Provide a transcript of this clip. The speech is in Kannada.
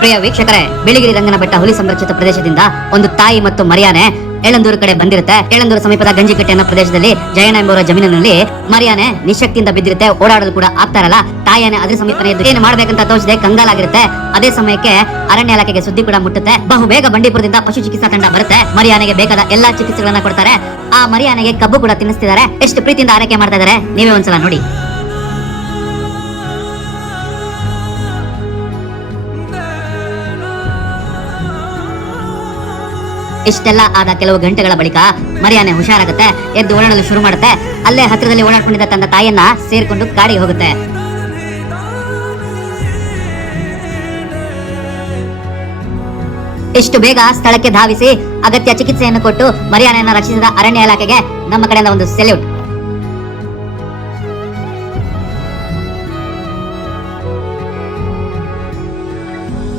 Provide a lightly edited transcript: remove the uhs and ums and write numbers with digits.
ಪ್ರಿಯ ವೀಕ್ಷಕರೇ, ಬಿಳಿಗಿರಿ ರಂಗನ ಬೆಟ್ಟ ಹುಲಿ ಸಂರಕ್ಷಿತ ಪ್ರದೇಶದಿಂದ ಒಂದು ತಾಯಿ ಮತ್ತು ಮರಿಯಾನೆ ಎಳಂದೂರು ಕಡೆ ಬಂದಿರುತ್ತೆ. ಎಳಂದೂರು ಸಮೀಪದ ಗಂಜಿಕಟ್ಟೆ ಅನ್ನೋ ಪ್ರದೇಶದಲ್ಲಿ ಜಯಣ್ಣ ಎಂಬುವರ ಜಮೀನಿನಲ್ಲಿ ಮರಿಯಾನೆ ನಿಶಕ್ತಿಯಿಂದ ಬಿದ್ದಿರುತ್ತೆ. ಓಡಾಡಲು ಕೂಡ ಆಗ್ತಾ ಇರಲ್ಲ. ತಾಯಿಯಾನೆ ಅದ್ರ ಸಮೀಪನೇ ಇದ್ದು ಏನು ಮಾಡ್ಬೇಕಂತ ತೋಚದೆ ಕಂಗಾಲಾಗಿರುತ್ತೆ. ಅದೇ ಸಮಯಕ್ಕೆ ಅರಣ್ಯ ಇಲಾಖೆಗೆ ಸುದ್ದಿ ಕೂಡ ಮುಟ್ಟುತ್ತೆ. ಬಹು ಬೇಗ ಬಂಡೀಪುರದಿಂದ ಪಶು ಚಿಕಿತ್ಸಾ ತಂಡ ಬರುತ್ತೆ. ಮರಿಯಾನೆಗೆ ಬೇಕಾದ ಎಲ್ಲಾ ಚಿಕಿತ್ಸೆಗಳನ್ನ ಕೊಡ್ತಾರೆ. ಆ ಮರಿಯಾನೆಗೆ ಕಬ್ಬು ಕೂಡ ತಿನ್ನಿಸ್ತಿದ್ದಾರೆ. ಎಷ್ಟು ಪ್ರೀತಿಯಿಂದ ಆರೈಕೆ ಮಾಡ್ತಾ ಇದಾರೆ ನೀವೇ ಒಂದ್ಸಲ ನೋಡಿ. ಇಷ್ಟೆಲ್ಲ ಆದ ಕೆಲವು ಗಂಟೆಗಳ ಬಳಿಕ ಮರಿಯಾನೆ ಹುಷಾರಾಗುತ್ತೆ. ಎದ್ದು ಓಡಾಡಲು ಶುರು ಮಾಡುತ್ತೆ. ಅಲ್ಲೇ ಹತ್ತಿರದಲ್ಲಿ ಓಡಾಡ್ಕೊಂಡಿದ್ದ ತನ್ನ ತಾಯಿಯನ್ನ ಸೇರ್ಕೊಂಡು ಕಾಡಿಗೆ ಹೋಗುತ್ತೆ. ಇಷ್ಟು ಬೇಗ ಸ್ಥಳಕ್ಕೆ ಧಾವಿಸಿ ಅಗತ್ಯ ಚಿಕಿತ್ಸೆಯನ್ನು ಕೊಟ್ಟು ಮರಿಯಾನೆಯನ್ನು ರಕ್ಷಿಸಿದ ಅರಣ್ಯ ಇಲಾಖೆಗೆ ನಮ್ಮ ಕಡೆಯಿಂದ ಒಂದು ಸೆಲ್ಯೂಟ್.